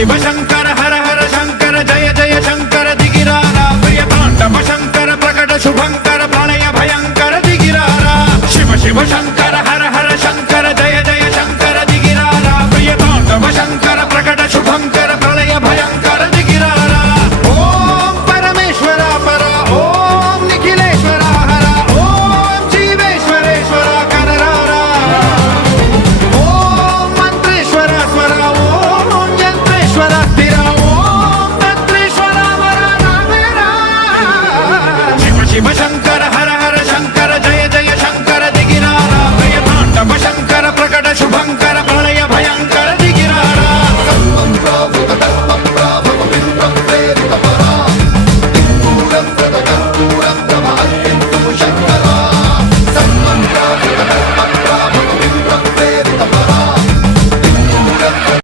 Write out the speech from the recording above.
शिव शंकर हर हर शंकर जय जय शंकर दिगिरारा प्रिय तांडव शंकर प्रकट शुभंकर प्रलय भयंकर दिगिरारा शिव शिव शंकर